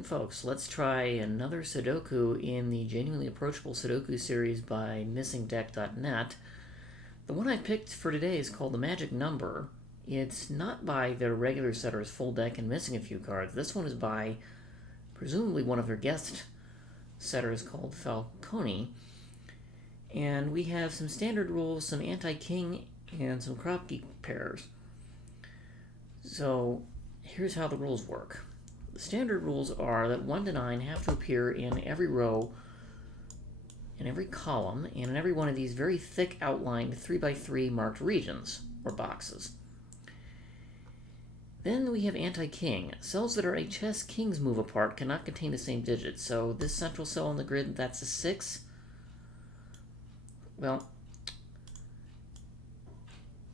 afternoon, folks. Let's try another Sudoku in the Genuinely Approachable Sudoku series by missingdeck.net. The one I picked for today is called The Magic Number. It's not by their regular setters Full Deck and Missing a Few Cards. This one is by presumably one of their guest setters called Falcone. And we have some standard rules, some anti-king, and some crop geek pairs. So here's how the rules work. The standard rules are that 1 to 9 have to appear in every row, in every column, and in every one of these very thick outlined 3x3 marked regions, or boxes. Then we have anti-king. Cells that are a chess king's move apart cannot contain the same digits. So this central cell on the grid, that's a 6. Well,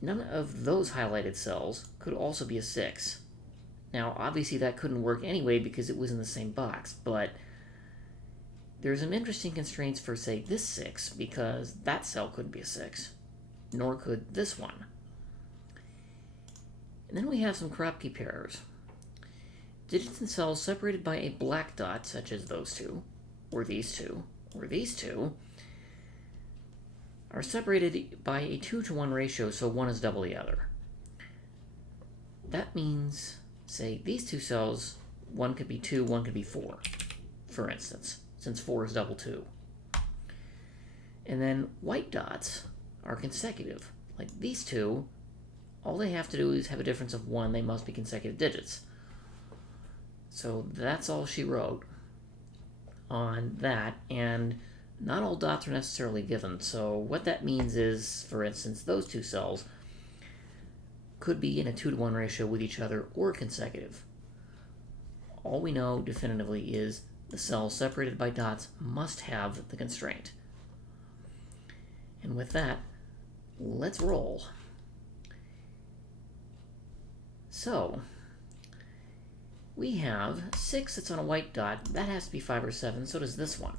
none of those highlighted cells could also be a 6. Now, obviously that couldn't work anyway because it was in the same box, but there's some interesting constraints for, say, this 6, because that cell couldn't be a 6, nor could this one. And then we have some crop key pairs. Digits and cells separated by a black dot, such as those two, or these two, or these two, are separated by a 2-to-1 ratio, so one is double the other. That means, say, these two cells, one could be 2, one could be 4, for instance, since 4 is double 2. And then white dots are consecutive. Like these two, all they have to do is have a difference of 1. They must be consecutive digits. So that's all she wrote on that, and not all dots are necessarily given. So what that means is, for instance, those two cells could be in a 2-to-1 ratio with each other or consecutive. All we know definitively is the cells separated by dots must have the constraint. And with that, let's roll. So, we have 6 that's on a white dot. That has to be 5 or 7, so does this one.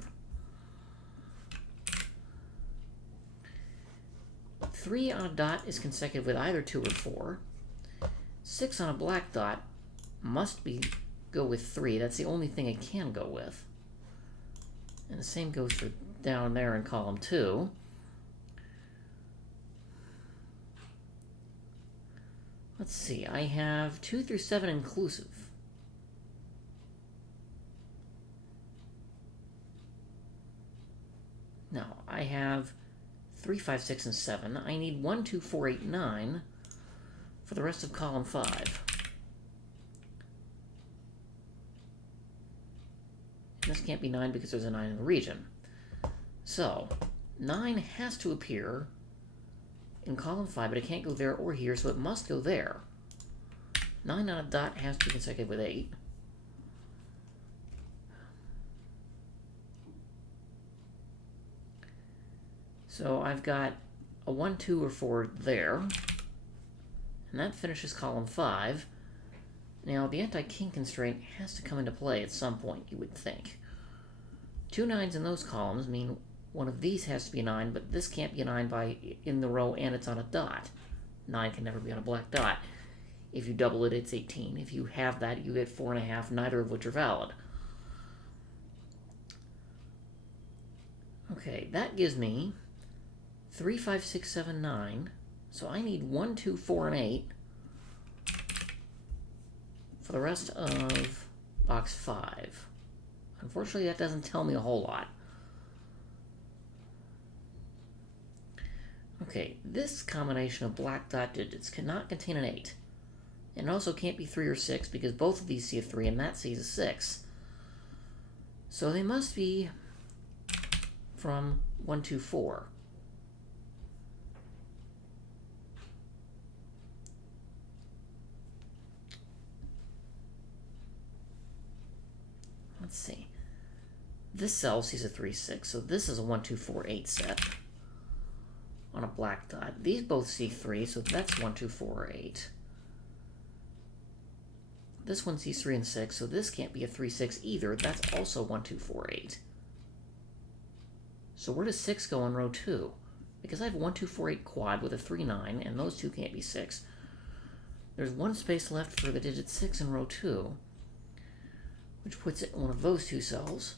3 on a dot is consecutive with either 2 or 4. 6 on a black dot must go with 3. That's the only thing it can go with. And the same goes for down there in column 2. Let's see, I have 2 through 7 inclusive. Now, I have 3, 5, 6, and 7. I need 1, 2, 4, 8, 9 for the rest of column 5. And this can't be 9 because there's a 9 in the region. So, 9 has to appear in column 5, but it can't go there or here, so it must go there. 9 on a dot has to be consecutive with 8. So I've got a 1, 2, or 4 there, and that finishes column 5. Now, the anti-king constraint has to come into play at some point, you would think. 2 9s in those columns mean one of these has to be a 9, but this can't be a 9 in the row and it's on a dot. 9 can never be on a black dot. If you double it, it's 18. If you have that, you get 4.5, neither of which are valid. Okay, that gives me 3, 5, 6, 7, 9. So I need 1, 2, 4, and 8 for the rest of box 5. Unfortunately, that doesn't tell me a whole lot. Okay, this combination of black dot digits cannot contain an 8. And it also can't be 3 or 6 because both of these see a 3 and that sees a 6. So they must be from 1, 2, 4. Let's see. This cell sees a 3, 6, so this is a 1, 2, 4, 8 set on a black dot. These both see 3, so that's 1, 2, 4, 8. This one sees 3 and 6, so this can't be a 3, 6 either. That's also 1, 2, 4, 8. So where does 6 go in row 2? Because I have 1, 2, 4, 8 quad with a 3, 9, and those two can't be 6. There's one space left for the digit 6 in row 2, which puts it in one of those two cells.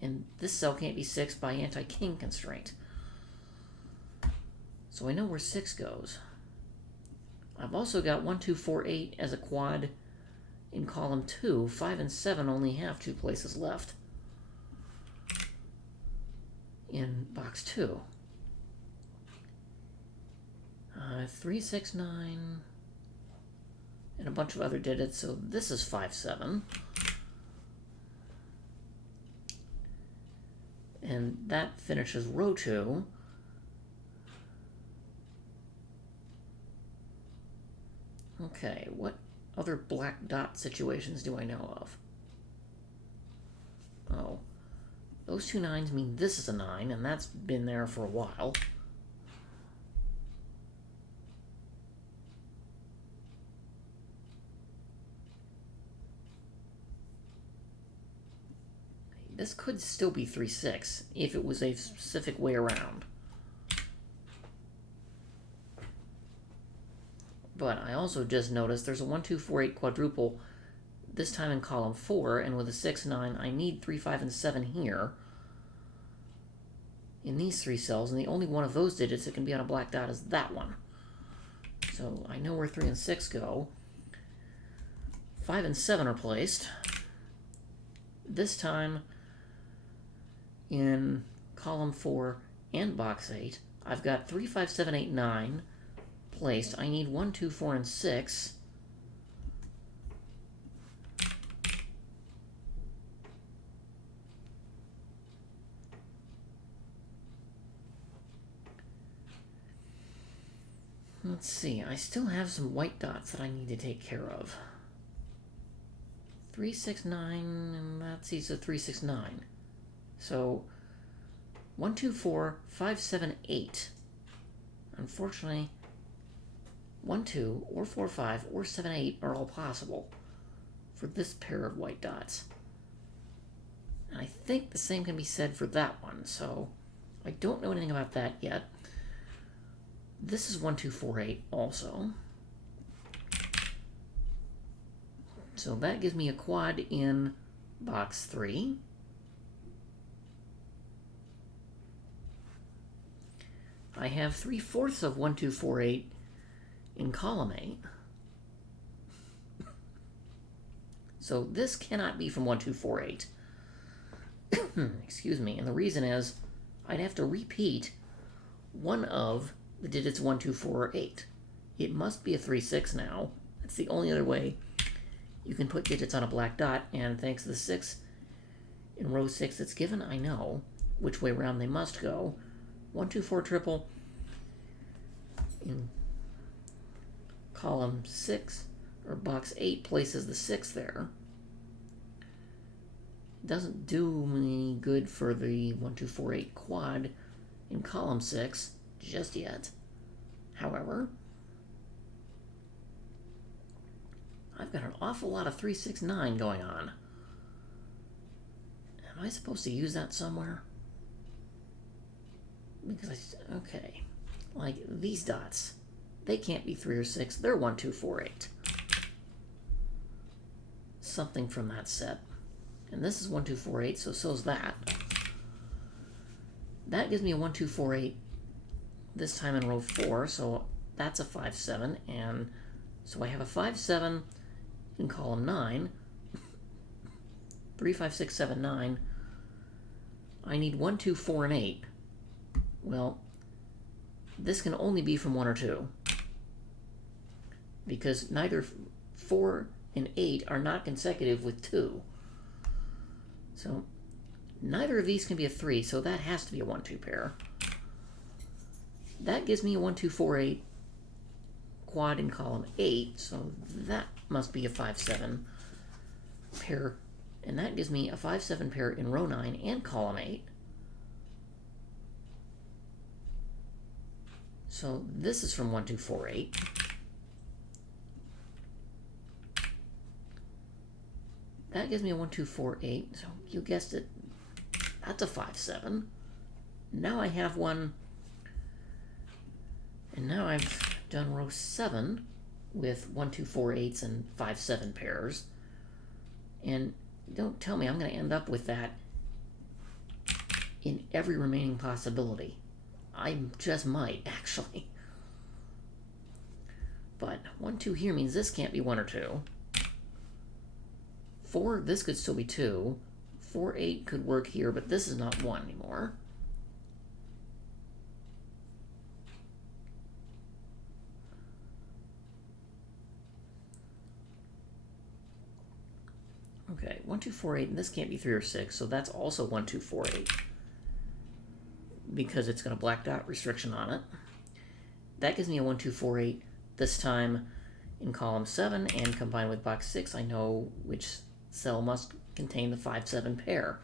And this cell can't be 6 by anti-king constraint. So I know where 6 goes. I've also got 1, 2, 4, 8 as a quad in column 2. 5 and 7 only have 2 places left in box 2. 3, 6, 9, and a bunch of other digits, so this is 5, 7. And that finishes row 2. Okay, what other black dot situations do I know of? Oh, those 2 9s mean this is a 9, and that's been there for a while. This could still be 3, 6 if it was a specific way around. But I also just noticed there's a 1, 2, 4, 8 quadruple, this time in column 4, and with a 6, 9, I need 3, 5, and 7 here in these 3 cells, and the only one of those digits that can be on a black dot is that one. So I know where 3 and 6 go. 5 and 7 are placed. This time in column 4 and box 8, I've got 3, 5, 7, 8, 9 placed. I need 1, 2, 4, and 6. Let's see, I still have some white dots that I need to take care of. 3, 6, 9, and that's easy, 3, 6, 9. So 1, 2, 4, 5, 7, 8. Unfortunately, 1, 2, or 4, 5, or 7, 8 are all possible for this pair of white dots. And I think the same can be said for that one, so I don't know anything about that yet. This is 1, 2, 4, 8 also. So that gives me a quad in box 3. I have 3/4 of 1, 2, 4, 8 in column 8. So this cannot be from 1, 2, 4, 8. Excuse me. And the reason is I'd have to repeat one of the digits 1, 2, 4, or 8. It must be a 3, 6 now. That's the only other way you can put digits on a black dot, and thanks to the 6 in row 6 that's given, I know which way around they must go. 1, 2, 4 triple in column 6, or box 8 places the 6 there. It doesn't do me any good for the 1, 2, 4, 8 quad in column 6 just yet. However, I've got an awful lot of 3, 6, 9 going on. Am I supposed to use that somewhere? Because okay, like these dots, they can't be 3 or 6, they're 1, 2, 4, 8. Something from that set. And this is 1, 2, 4, 8, so's that. That gives me a 1, 2, 4, 8 this time in row 4, so that's a 5, 7, and so I have a 5, 7 in column 9. 3, 5, 6, 7, 9. I need 1, 2, 4, and 8. Well, this can only be from 1 or 2, because neither 4 and 8 are not consecutive with 2. So neither of these can be a 3, so that has to be a 1, 2 pair. That gives me a 1, 2, 4, 8 quad in column 8, so that must be a 5, 7 pair, and that gives me a 5, 7 pair in row 9 and column 8. So this is from 1, 2, 4, 8. That gives me a 1, 2, 4, 8. So you guessed it, that's a 5, 7. Now I have one, and now I've done row 7. with 1, 2, 4, 8s and 5, 7 pairs. And don't tell me I'm going to end up with that in every remaining possibility. I just might, actually. But 1, 2 here means this can't be 1 or 2. 4, this could still be 2. 4, 8 could work here, but this is not 1 anymore. Okay, 1, 2, 4, 8, and this can't be 3 or 6, so that's also 1, 2, 4, 8. Because it's got a black dot restriction on it. That gives me a 1, 2, 4, 8. This time in column 7, and combined with box 6, I know which cell must contain the 5, 7 pair.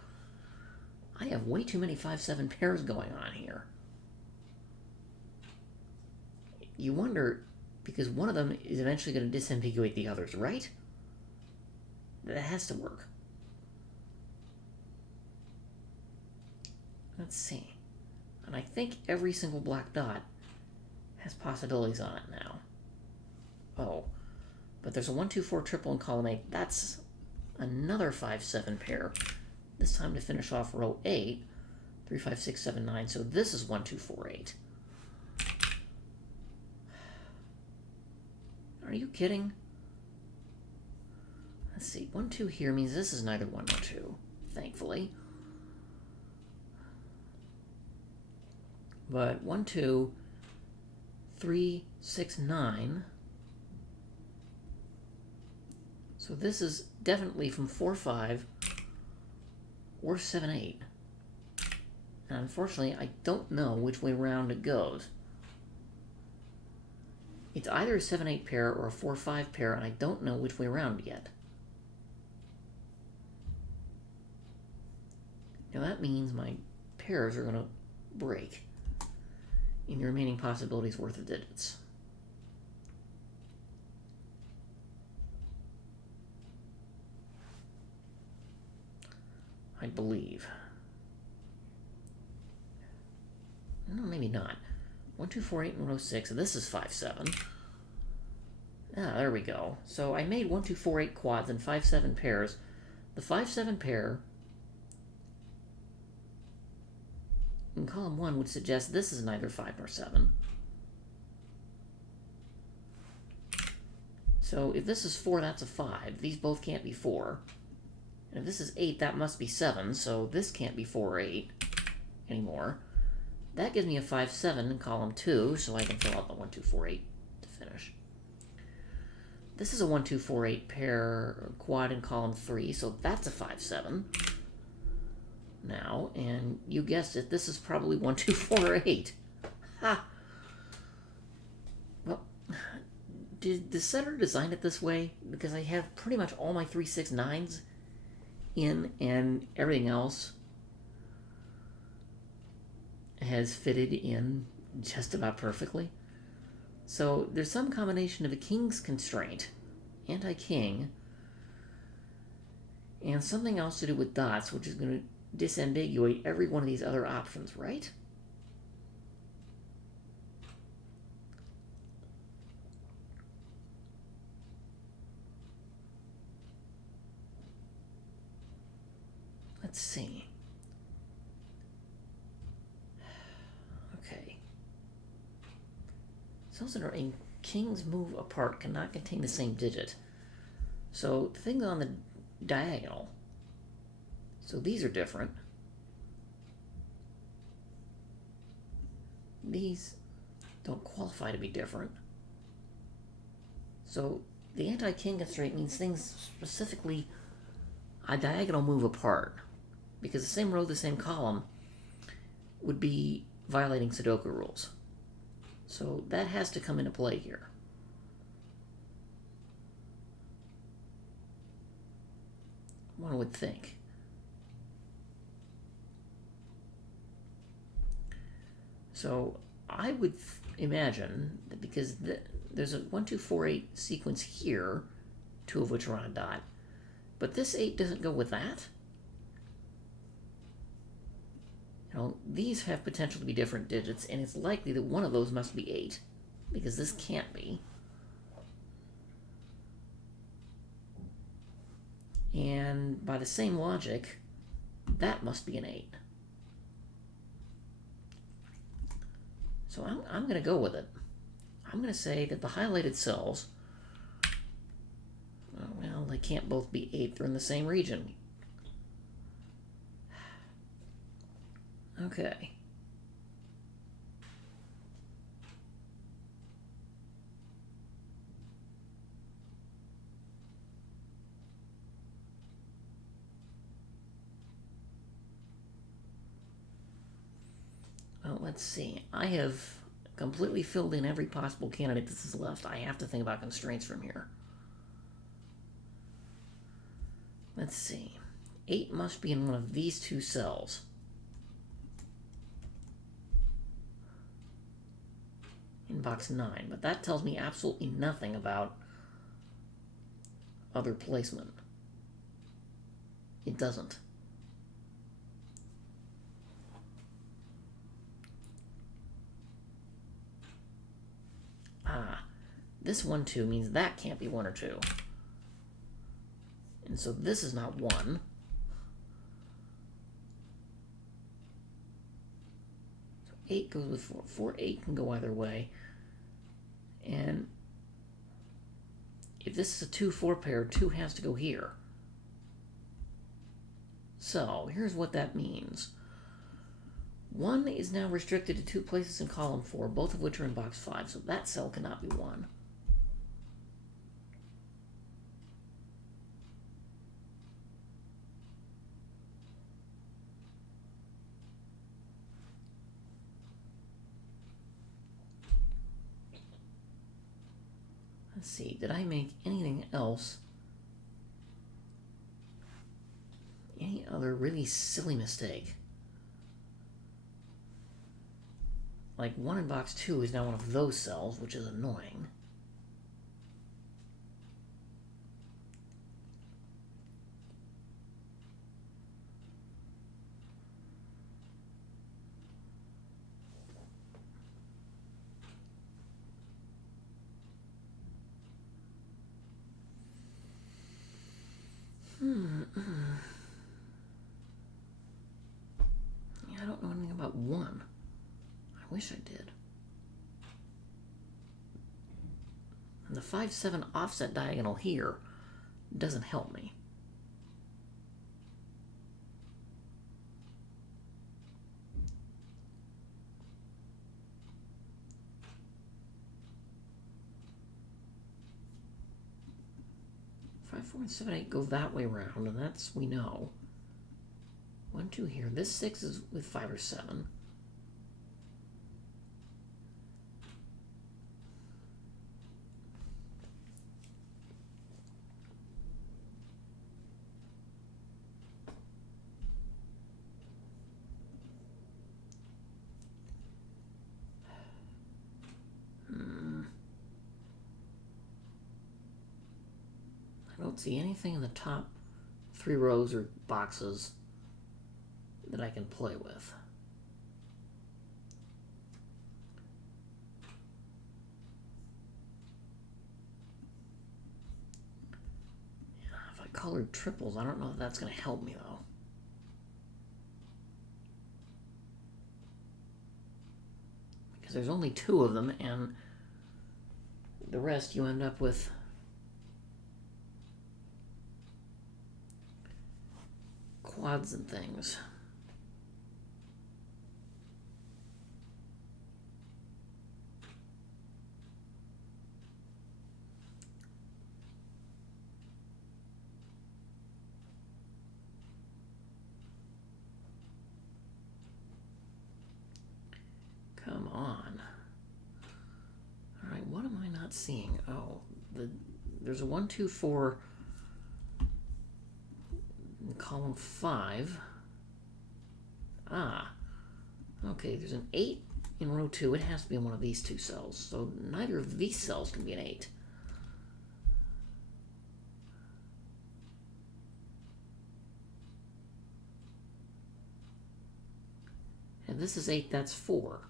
I have way too many 5, 7 pairs going on here. You wonder, because one of them is eventually going to disambiguate the others, right? That has to work. Let's see. And I think every single black dot has possibilities on it now. Oh, but there's a 1, 2, 4 triple in column 8. That's another 5, 7 pair. This time to finish off row 8. 3, 5, 6, 7, 9. So this is 1, 2, 4, 8. Are you kidding? Let's see. 1, 2 here means this is neither 1 nor 2, thankfully. But 1, 2, 3, 6, 9. So this is definitely from 4, 5 or 7, 8. And unfortunately, I don't know which way around it goes. It's either a 7, 8 pair or a 4, 5 pair, and I don't know which way around yet. Now that means my pairs are going to break in the remaining possibilities worth of digits. I believe. No, maybe not. 1, 2, 4, 8 in row 6. This is 5, 7. Ah, there we go. So I made 1, 2, 4, 8 quads and 5, 7 pairs. The 5, 7 pair in column 1 would suggest this is neither 5 nor 7. So if this is 4, that's a 5. These both can't be 4. And if this is 8, that must be 7, so this can't be 4 or 8 anymore. That gives me a 5, 7 in column 2, so I can fill out the 1, 2, 4, 8 to finish. This is a 1, 2, 4, 8 pair or quad in column 3, so that's a 5, 7. Now, and you guessed it, this is probably 1, 2, 4, or 8. Ha! Well, did the setter design it this way? Because I have pretty much all my 3, 6, 9s in, and everything else has fitted in just about perfectly. So there's some combination of a king's constraint, anti-king, and something else to do with dots, which is going to disambiguate every one of these other options, right? Let's see. Okay. Cells that are in king's move apart cannot contain the same digit. So the things on the diagonal, so these are different. These don't qualify to be different. So the anti-king constraint means things specifically a diagonal move apart, because the same row, the same column would be violating Sudoku rules. So that has to come into play here. One would think. So I would imagine that because there's a 1, 2, 4, 8 sequence here, 2 of which are on a dot, but this 8 doesn't go with that. You know, these have potential to be different digits, and it's likely that one of those must be 8, because this can't be. And by the same logic, that must be an 8. So I'm going to go with it. I'm going to say that the highlighted cells, well, they can't both be 8. They're in the same region. Okay. Well, let's see. I have completely filled in every possible candidate that is left. I have to think about constraints from here. Let's see. 8 must be in one of these two cells. In box 9, but that tells me absolutely nothing about other placement. It doesn't. This 1, 2 means that can't be 1 or 2. And so this is not 1. So 8 goes with 4. 4, 8 can go either way. And if this is a 2, 4 pair, 2 has to go here. So here's what that means. 1 is now restricted to 2 places in column 4, both of which are in box 5, so that cell cannot be 1. Let's see, did I make anything else? Any other really silly mistake? Like 1 in box 2 is now one of those cells, which is annoying. Yeah, I don't know anything about 1. I wish I did. And the 5, 7 offset diagonal here doesn't help me. Five, 4, and 7, 8 go that way around, and that's, we know. 1, 2 here. This 6 is with 5 or 7. I don't see anything in the top 3 rows or boxes that I can play with. Yeah, if I colored triples, I don't know if that's going to help me though. Because there's only 2 of them, and the rest you end up with quads and things. Come on. Alright, what am I not seeing? Oh, there's a 1, 2, 4 in column 5. Okay, there's an 8 in row 2. It has to be in one of these 2 cells, so neither of these cells can be an 8. If this is 8, that's 4.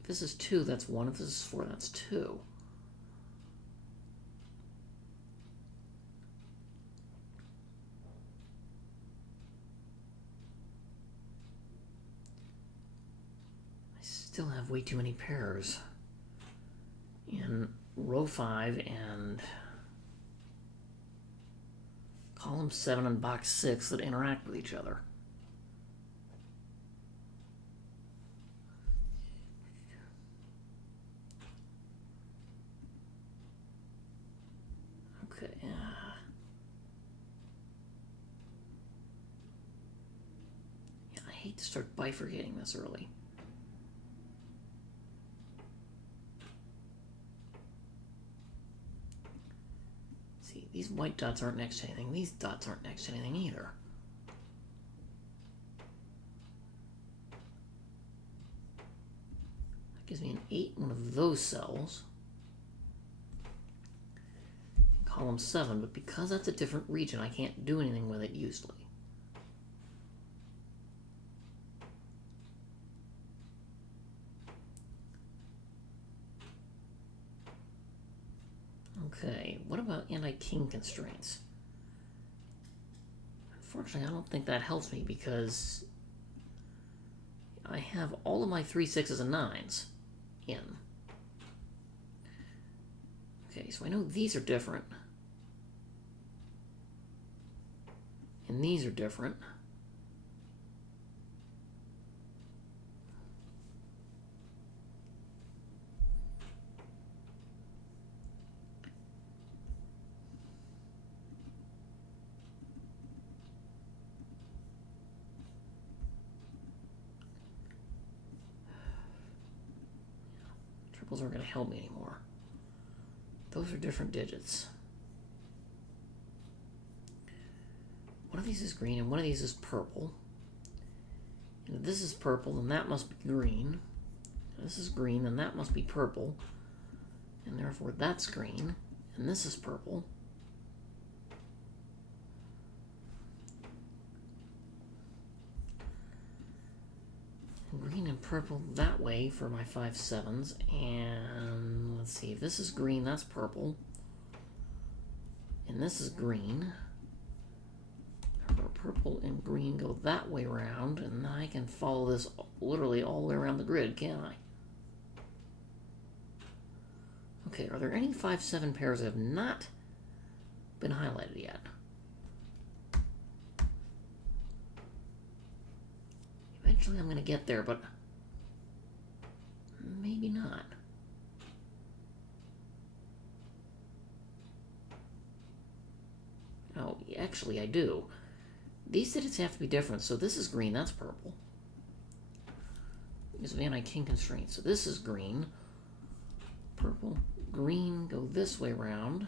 If this is 2, that's 1. If this is 4, that's 2. have way too many pairs in row 5 and column 7 and box 6 that interact with each other. Okay. Yeah, I hate to start bifurcating this early. See, these white dots aren't next to anything. These dots aren't next to anything either. That gives me an 8 in one of those cells. Column 7, but because that's a different region, I can't do anything with it usually. Okay, what about anti-king constraints? Unfortunately, I don't think that helps me because I have all of my 3 6s and 9s in. Okay, so I know these are different. And these are different. Triples aren't going to help me anymore. Those are different digits. One of these is green and one of these is purple. And if this is purple, then that must be green. If this is green, then that must be purple. And therefore that's green. And this is purple. Green and purple that way for my 5 7s. And let's see, if this is green, that's purple. And this is green. Purple and green go that way around, and I can follow this literally all the way around the grid, can't I? Okay, are there any 5 7 pairs that have not been highlighted yet? Eventually I'm going to get there, but maybe not. Oh, actually I do. These digits have to be different, so this is green, that's purple. Because of anti-king constraints. So this is green, purple, green, go this way around.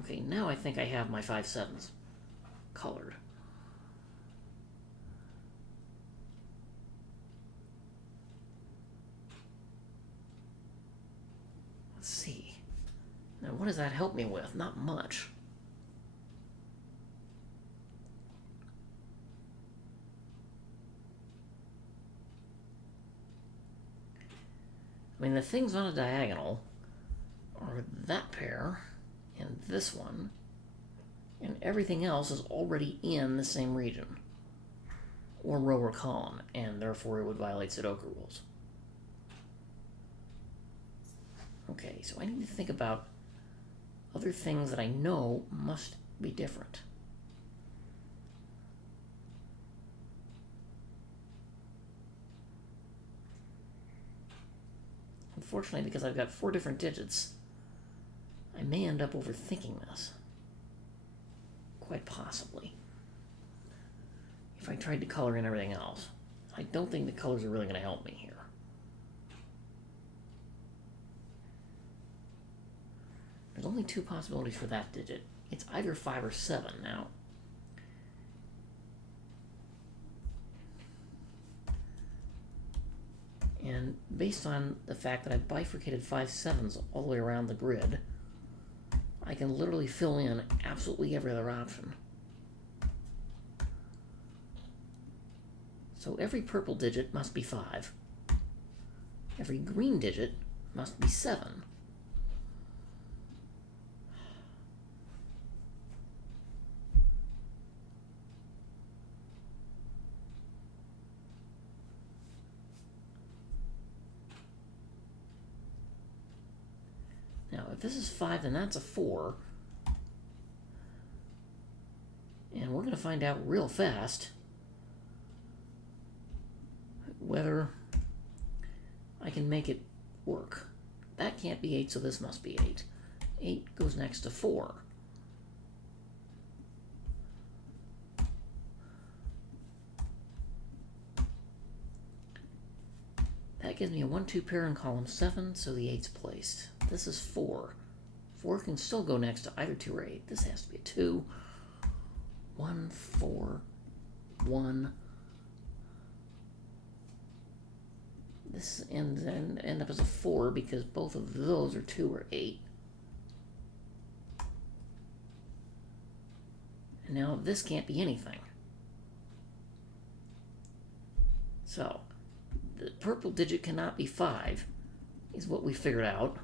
Okay, now I think I have my 5 7s colored. Let's see. Now what does that help me with? Not much. I mean, the things on a diagonal are that pair and this one, and everything else is already in the same region, or row or column, and therefore it would violate Sudoku rules. Okay, so I need to think about other things that I know must be different. Unfortunately, because I've got 4 different digits, I may end up overthinking this. Quite possibly. If I tried to color in everything else. I don't think the colors are really going to help me here. There's only 2 possibilities for that digit. It's either 5 or 7 now. And based on the fact that I've bifurcated 5 7s all the way around the grid, I can literally fill in absolutely every other option. So every purple digit must be 5. Every green digit must be 7. Now, if this is 5, then that's a 4. And we're going to find out real fast whether I can make it work. That can't be 8, so this must be 8. 8 goes next to 4. That gives me a 1-2 pair in column 7, so the 8's placed. This is 4. 4 can still go next to either 2 or 8. This has to be a 2. 1, 4, 1. This end up as a 4 because both of those are 2 or 8. And now this can't be anything. So, the purple digit cannot be 5, is what we figured out.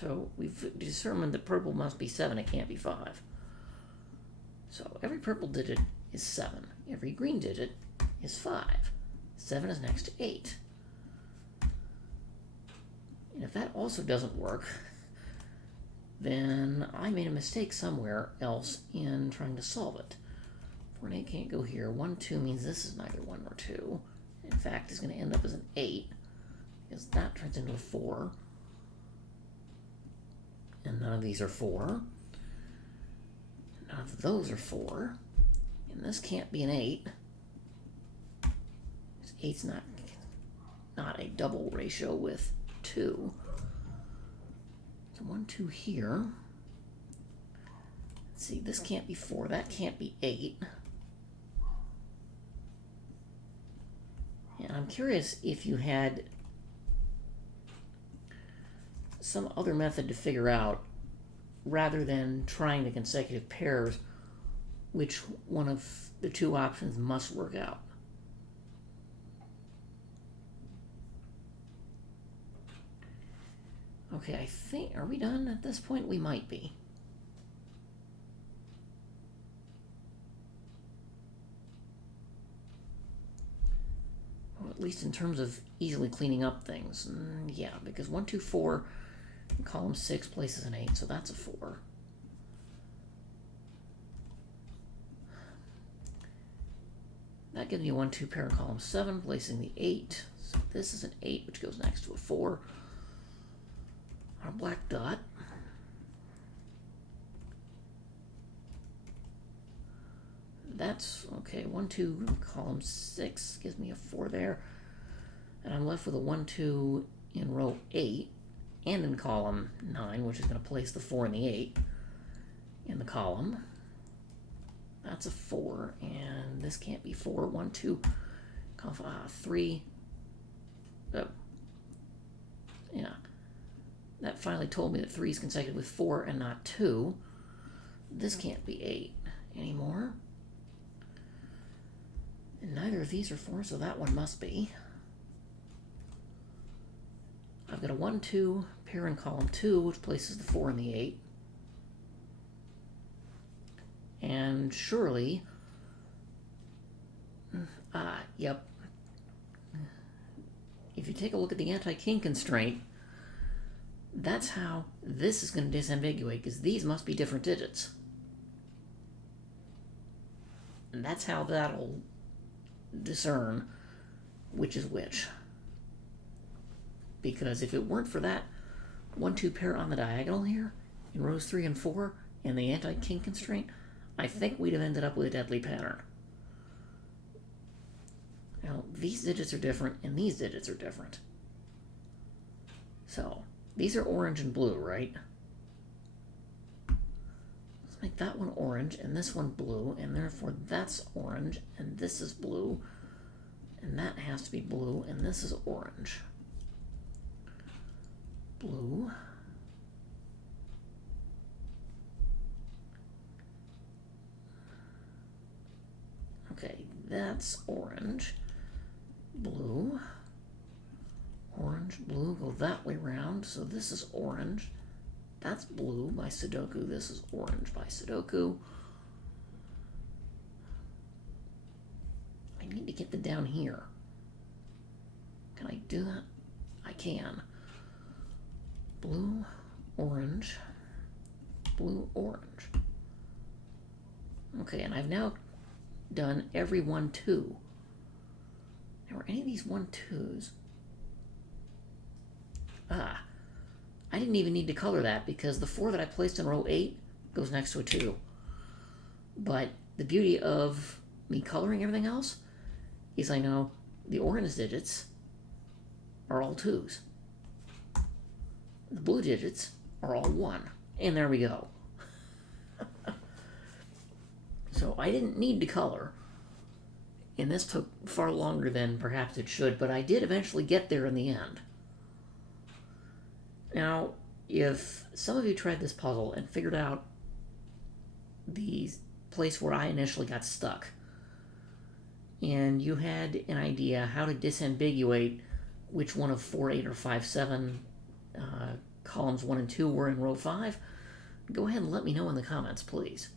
So we've determined that purple must be 7, it can't be 5. So every purple digit is 7. Every green digit is 5. 7 is next to 8. And if that also doesn't work, then I made a mistake somewhere else in trying to solve it. 4 and 8 can't go here. 1, 2 means this is neither 1 nor 2. In fact, it's going to end up as an 8, because that turns into a 4. And none of these are 4. None of those are 4. And this can't be an 8. 8's not a double ratio with 2. So 1, 2 here. Let's see, this can't be 4. That can't be 8. And I'm curious if you had some other method to figure out, rather than trying the consecutive pairs, which one of the two options must work out. Okay, I think, are we done at this point? We might be. Well, at least in terms of easily cleaning up things. Yeah, because 1, 2, 4... column 6 places an 8, so that's a 4. That gives me a 1, 2 pair in column 7, placing the 8. So this is an 8, which goes next to a 4 on a black dot. That's okay. 1, 2 column 6 gives me a 4 there, and I'm left with a 1, 2 in row 8. And in column 9, which is going to place the 4 and the 8 in the column. That's a 4, and this can't be 4. 1, 2, 3. Oh. Yeah. That finally told me that 3 is consecutive with 4 and not 2. This can't be 8 anymore. And neither of these are 4, so that one must be. I've got a 1, 2 pair in column 2, which places the 4 and the 8. And surely, yep. If you take a look at the anti-king constraint, that's how this is going to disambiguate, because these must be different digits. And that's how that'll discern which is which. Because if it weren't for that 1, 2 pair on the diagonal here, in rows 3 and 4, and the anti-king constraint, I think we'd have ended up with a deadly pattern. Now, these digits are different, and these digits are different. So, these are orange and blue, right? Let's make that one orange, and this one blue, and therefore that's orange, and this is blue, and that has to be blue, and this is orange. Blue. Okay, that's orange. Blue. Orange, blue, go that way round. So this is orange. That's blue by Sudoku. This is orange by Sudoku. I need to get the down here. Can I do that? I can. Blue, orange, blue, orange. Okay, and I've now done every 1, 2. Now, are any of these 1, 2s? I didn't even need to color that because the 4 that I placed in row 8 goes next to a 2. But the beauty of me coloring everything else is I know the orange digits are all 2s. The blue digits are all 1. And there we go. So I didn't need to color. And this took far longer than perhaps it should, but I did eventually get there in the end. Now, if some of you tried this puzzle and figured out the place where I initially got stuck, and you had an idea how to disambiguate which one of 4, 8, or 5, 7 columns 1 and 2 were in row 5, go ahead and let me know in the comments, please.